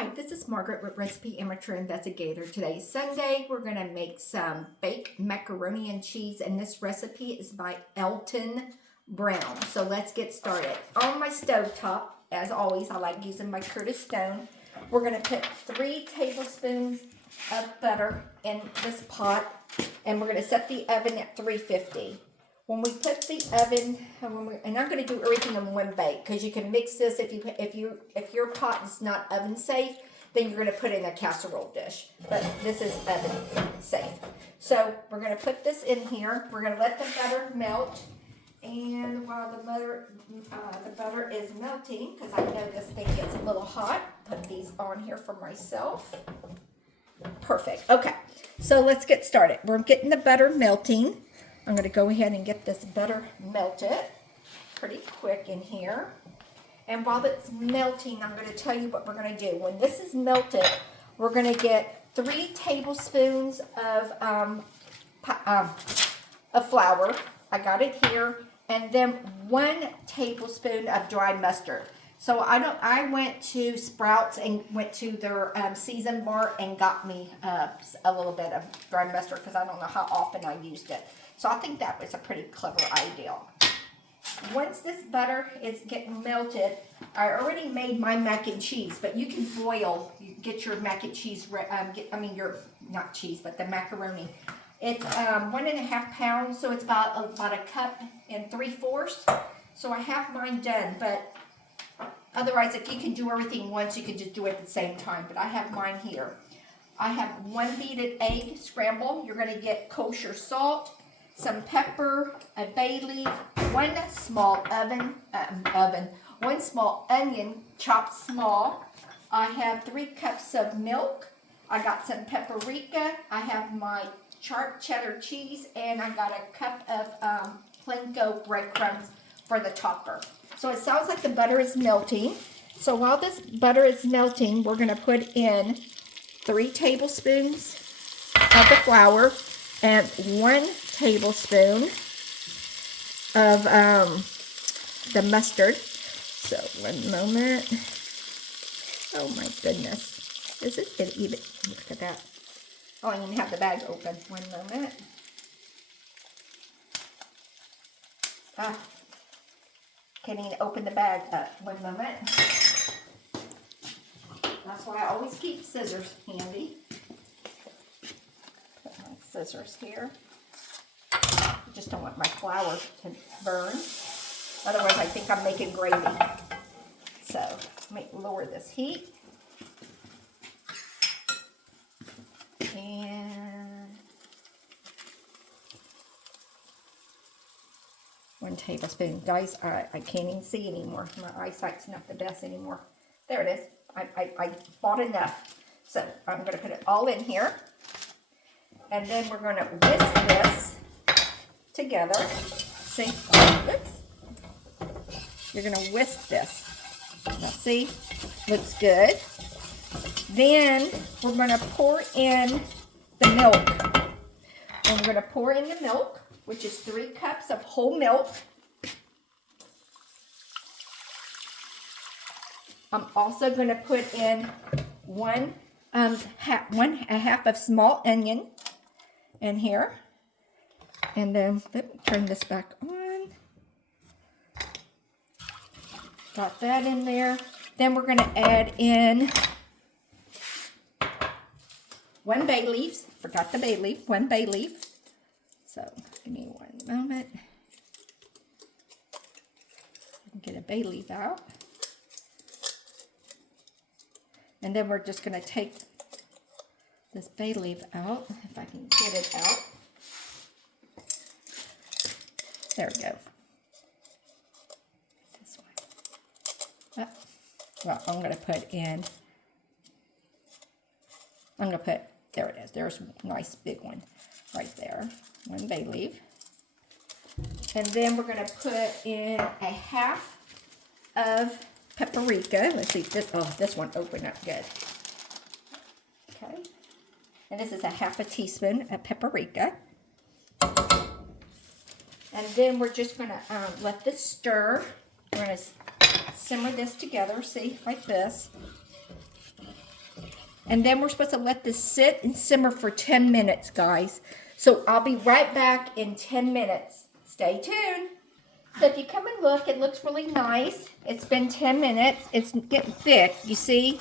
Hi, this is Margaret with Recipe Amateur Investigator. Today's Sunday. We're going to make some baked macaroni and cheese, and this recipe is by Alton Brown. So let's get started. On my stovetop, as always, I like using my Curtis stone. We're going to put 3 tablespoons of butter in this pot, and we're going to set the oven at 350. When we put the oven, and I'm going to do everything in one bake because you can mix this if your pot is not oven safe, then you're going to put it in a casserole dish. But this is oven safe. So we're going to put this in here. We're going to let the butter melt, and while the butter is melting, because I know this thing gets a little hot, put these on here for myself. Perfect. Okay, so let's get started. We're getting the butter melting. I'm going to go ahead and get this butter melted pretty quick in here. And while it's melting, I'm going to tell you what we're going to do. When this is melted, we're going to get 3 tablespoons of flour. I got it here. And then 1 tablespoon of dry mustard. So I went to Sprouts and went to their season bar and got me a little bit of dry mustard because I don't know how often I used it. So I think that was a pretty clever idea. Once this butter is getting melted, I already made my mac and cheese, but you can boil, get your mac and cheese, not cheese, but the macaroni. It's 1.5 pounds, so it's about a cup and 3/4. So I have mine done, but otherwise, if you can do everything once, you can just do it at the same time. But I have mine here. I have 1 beaten egg scramble. You're going to get kosher salt, some pepper, a bay leaf, 1 small onion chopped small. I have 3 cups of milk. I got some paprika. I have my sharp cheddar cheese, and I got a cup of panko breadcrumbs for the topper. So it sounds like the butter is melting. So while this butter is melting, we're going to put in 3 tablespoons of the flour and 1 tablespoon of the mustard. So 1 moment. Oh my goodness. Is it even? Look at that. Oh, I even have the bag open. 1 moment. Can't even open the bag up. 1 moment. That's why I always keep scissors handy. Put my scissors here. I just don't want my flour to burn. Otherwise, I think I'm making gravy. So, let me lower this heat. And 1 tablespoon. Guys, I can't even see anymore. My eyesight's not the best anymore. There it is. I bought enough. So I'm going to put it all in here. And then we're going to whisk this together. See? Oops. You're going to whisk this. Now see? Looks good. Then we're going to pour in the milk. And we're going to pour in the milk, which is 3 cups of whole milk. I'm also going to put in half of small onion in here. And then, let me turn this back on. Got that in there. Then we're going to add in 1 bay leaf. Forgot the bay leaf. 1 bay leaf. So, give me 1 moment. Get a bay leaf out. And then we're just going to take this bay leaf out, if I can get it out. There we go. This one. Well, I'm going to put in, there it is. There's a nice big one right there. 1 bay leaf. And then we're going to put in a half of paprika. Let's see, this one opened up good. Okay. And this is a half a teaspoon of paprika. And then we're just going to let this stir. We're going to simmer this together, see, like this. And then we're supposed to let this sit and simmer for 10 minutes, guys. So I'll be right back in 10 minutes. Stay tuned. So if you come and look, it looks really nice. It's been 10 minutes. It's getting thick, you see?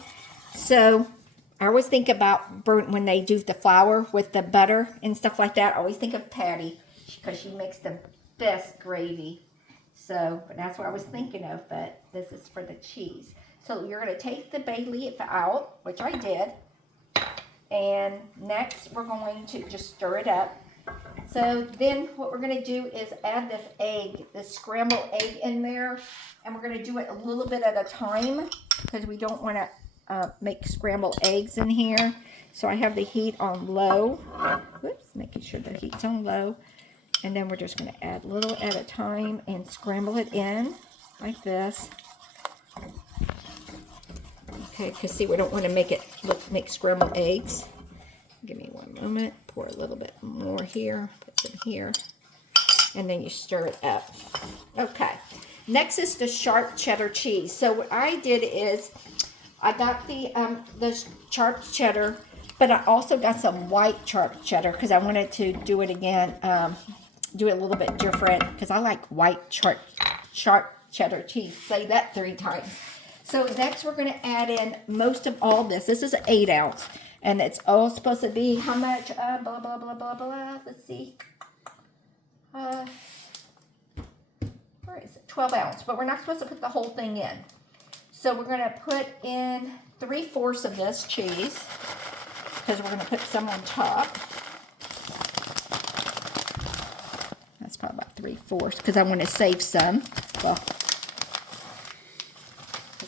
So I always think about when they do the flour with the butter and stuff like that. I always think of Patty because she makes the best gravy. So, but that's what I was thinking of, but this is for the cheese. So you're going to take the bay leaf out, which I did. And next we're going to just stir it up. So then what we're going to do is add this egg, this scrambled egg in there. And we're going to do it a little bit at a time because we don't want to make scrambled eggs in here. So I have the heat on low. Whoops, making sure the heat's on low. And then we're just going to add a little at a time and scramble it in like this. Okay, because see, we don't want to make it make scrambled eggs. Give me one moment. Pour a little bit more here. Put some here. And then you stir it up. Okay. Next is the sharp cheddar cheese. So what I did is I got the sharp cheddar, but I also got some white sharp cheddar because I wanted to do it again, do it a little bit different because I like white sharp cheddar cheese. Say that 3 times. So next we're going to add in most of all this. This is an 8 ounce. And it's all supposed to be how much? Blah, blah, blah, blah, blah. Let's see. Where is it? 12 ounce. But we're not supposed to put the whole thing in. So we're going to put in 3/4 of this cheese. Because we're going to put some on top. That's probably about 3/4. Because I want to save some. Well,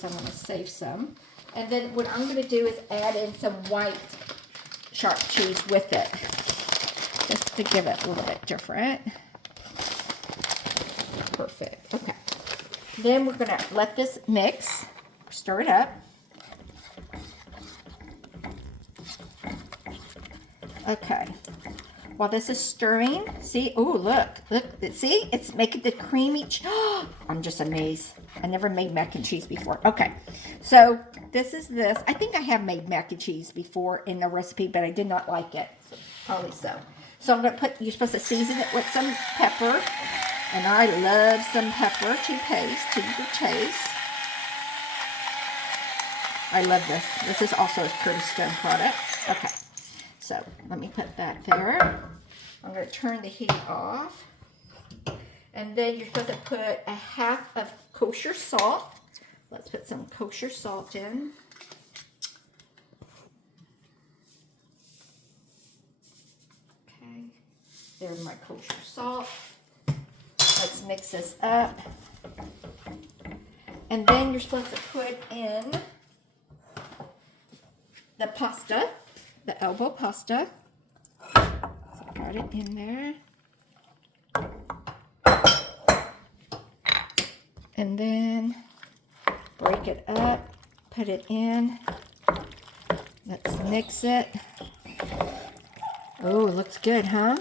I want to save some. And then what I'm going to do is add in some white sharp cheese with it. Just to give it a little bit different. Perfect. Okay. Then we're going to let this mix. Stir it up. Okay. While this is stirring, see, oh, look, see, it's making the creamy, I'm just amazed. I never made mac and cheese before. Okay, so this is this. I think I have made mac and cheese before in a recipe, but I did not like it, so probably so. So I'm going to put, you're supposed to season it with some pepper, and I love some pepper to your taste. I love this. This is also a Curtis Stone product. Okay. So let me put that there. I'm going to turn the heat off. And then you're supposed to put a half of kosher salt. Let's put some kosher salt in. Okay. There's my kosher salt. Let's mix this up. And then you're supposed to put in the pasta. The elbow pasta. So I got it in there. And then break it up, put it in. Let's mix it. Oh, it looks good, huh?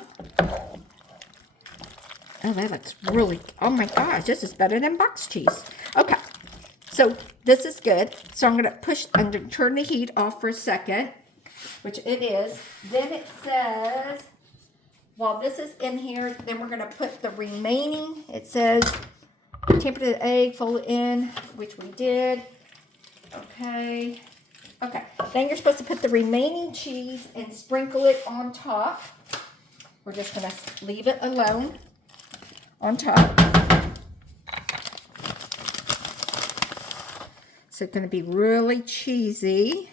Oh, that looks really, oh my gosh, this is better than box cheese. Okay, so this is good. So I'm going to turn the heat off for a second. Which it is. Then it says, while this is in here, then we're going to put the remaining, it says, temper the egg, fold it in, which we did. Okay. Okay. Then you're supposed to put the remaining cheese and sprinkle it on top. We're just going to leave it alone on top. So it's going to be really cheesy.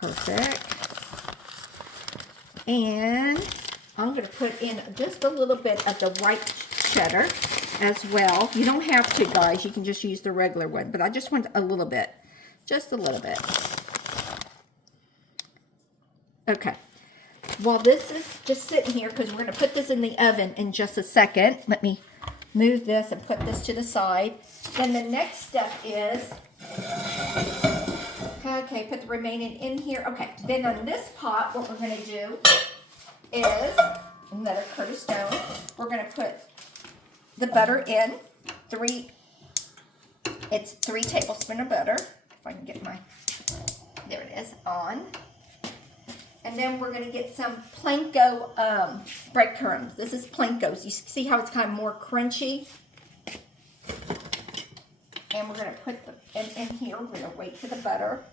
Perfect. And I'm going to put in just a little bit of the white cheddar as well. You don't have to, guys. You can just use the regular one. But I just want a little bit. Just a little bit. Okay. While this is just sitting here, because we're going to put this in the oven in just a second. Let me move this and put this to the side. Then the next step is... Okay, put the remaining in here. Okay, then on this pot, what we're going to do is, another Curtis Stone, we're going to put the butter in, 3 It's 3 tablespoons of butter. If I can get my, there it is, on. And then we're going to get some panko breadcrumbs. This is pankos. You see how it's kind of more crunchy? And we're going to put them in here. We're going to wait for the butter.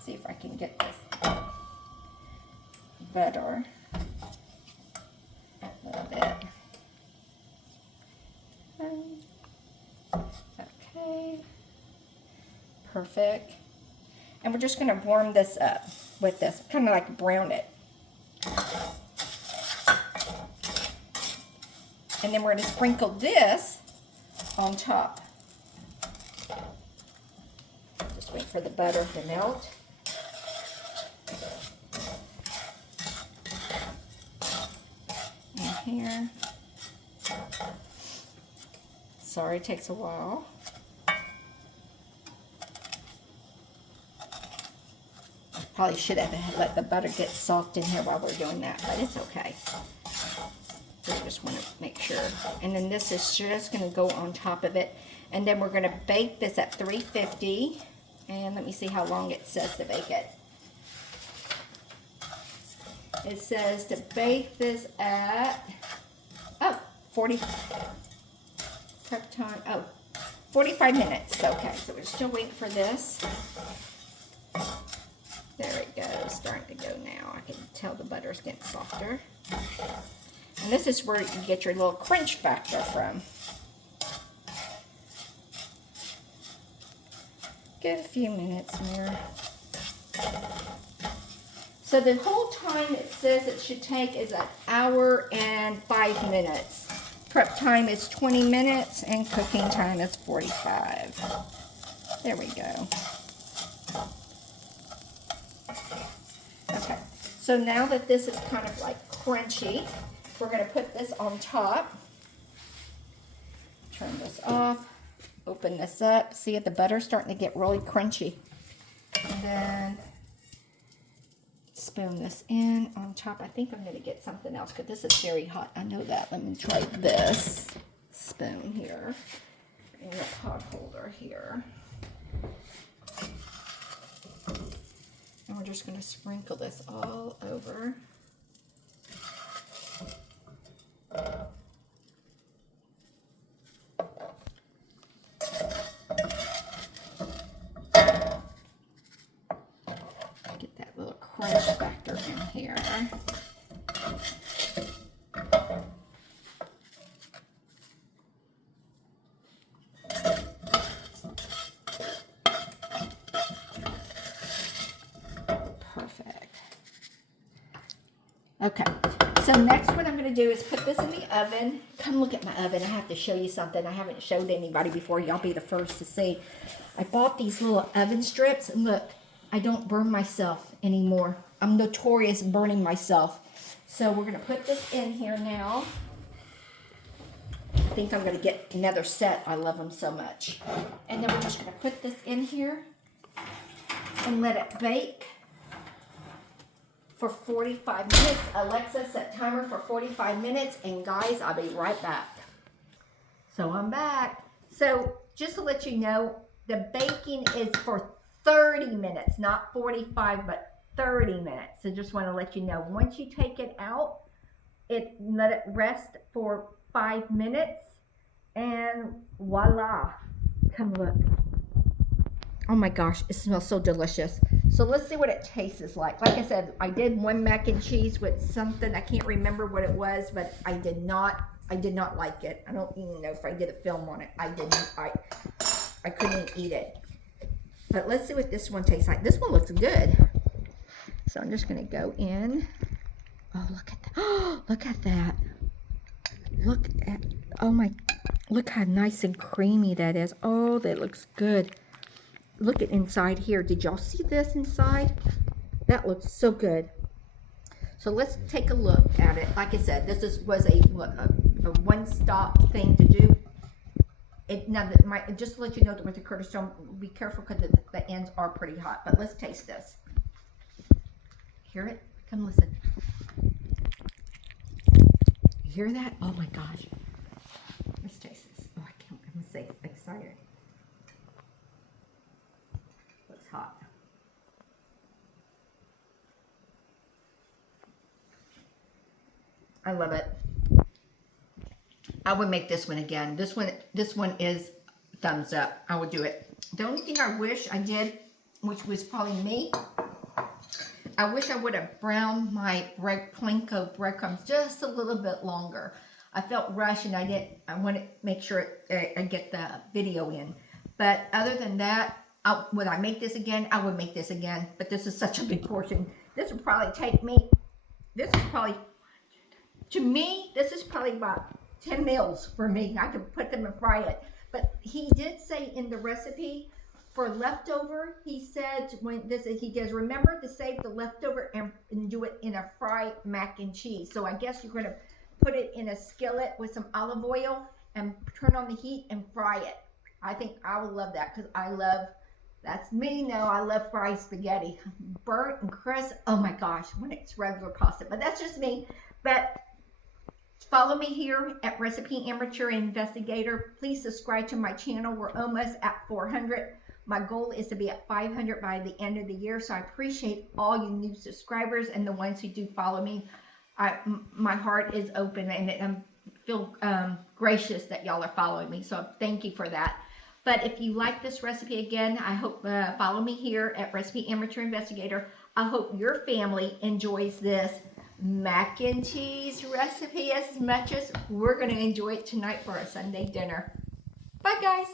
See if I can get this butter a little bit. Okay. Perfect. And we're just going to warm this up with this, kind of like brown it. And then we're going to sprinkle this on top. Just wait for the butter to melt. In here. Sorry, it takes a while. Probably should have let the butter get soft in here while we're doing that, but it's okay. We just want to make sure. And then this is just going to go on top of it. And then we're going to bake this at 350. And let me see how long it says to bake it. It says to bake this at, 45 minutes. Okay, so we're still waiting for this. There it goes, starting to go now. I can tell the butter's getting softer. And this is where you get your little crunch factor from. Give it a few minutes more. So the whole time it says it should take is 1 hour and 5 minutes. Prep time is 20 minutes and cooking time is 45. There we go. Okay, so now that this is kind of like crunchy, we're going to put this on top. Turn this off. Open this up. See if the butter's starting to get really crunchy. And then spoon this in on top. I think I'm going to get something else because this is very hot. I know that. Let me try this spoon here. And the pot holder here. And we're just going to sprinkle this all over. Get that little crunch factor in here. Okay, so next what I'm going to do is put this in the oven. Come look at my oven. I have to show you something I haven't showed anybody before. Y'all be the first to see. I bought these little oven strips, and look, I don't burn myself anymore. I'm notorious burning myself. So we're going to put this in here now. I think I'm going to get another set. I love them so much. And then we're just going to put this in here and let it bake for 45 minutes. Alexa, set timer for 45 minutes. And guys, I'll be right back. So I'm back. So just to let you know, the baking is for 30 minutes, not 45, but 30 minutes. So just want to let you know, once you take it out, let it rest for 5 minutes, and voila. Come look. Oh my gosh, it smells so delicious. So let's see what it tastes like. Like I said, I did one mac and cheese with something. I can't remember what it was, but I did not like it. I don't even know if I did a film on it. I couldn't eat it. But let's see what this one tastes like. This one looks good. So I'm just going to go in. Oh, look at that. Oh, look at that. Look how nice and creamy that is. Oh, that looks good. Look at inside here. Did y'all see this inside? That looks so good. So let's take a look at it. Like I said, this was a one-stop thing to do. Just to let you know that with the Curtis Stone, be careful because the ends are pretty hot. But let's taste this. Hear it? Come listen. You hear that? Oh my gosh. Let's taste this. Oh, I'm so excited. hot. I love it. I would make this one again. This one is thumbs up. I would do it. The only thing I wish I did, which was probably me, I wish I would have browned my panko breadcrumbs just a little bit longer. I felt rushed and I wanted to make sure I get the video in. But other than that, would I make this again? I would make this again. But this is such a big portion. This would probably take me, to me, this is probably about 10 meals for me. I could put them and fry it. But he did say in the recipe, for leftover, he said he does remember to save the leftover and do it in a fried mac and cheese. So I guess you're going to put it in a skillet with some olive oil and turn on the heat and fry it. I think I would love that because that's me now. I love fried spaghetti. Burnt and crisp. Oh my gosh, when it's regular pasta. But that's just me. But follow me here at Recipe Amateur Investigator. Please subscribe to my channel. We're almost at 400. My goal is to be at 500 by the end of the year. So I appreciate all you new subscribers and the ones who do follow me. My heart is open and I feel gracious that y'all are following me. So thank you for that. But if you like this recipe again, I hope follow me here at Recipe Amateur Investigator. I hope your family enjoys this mac and cheese recipe as much as we're going to enjoy it tonight for our Sunday dinner. Bye guys.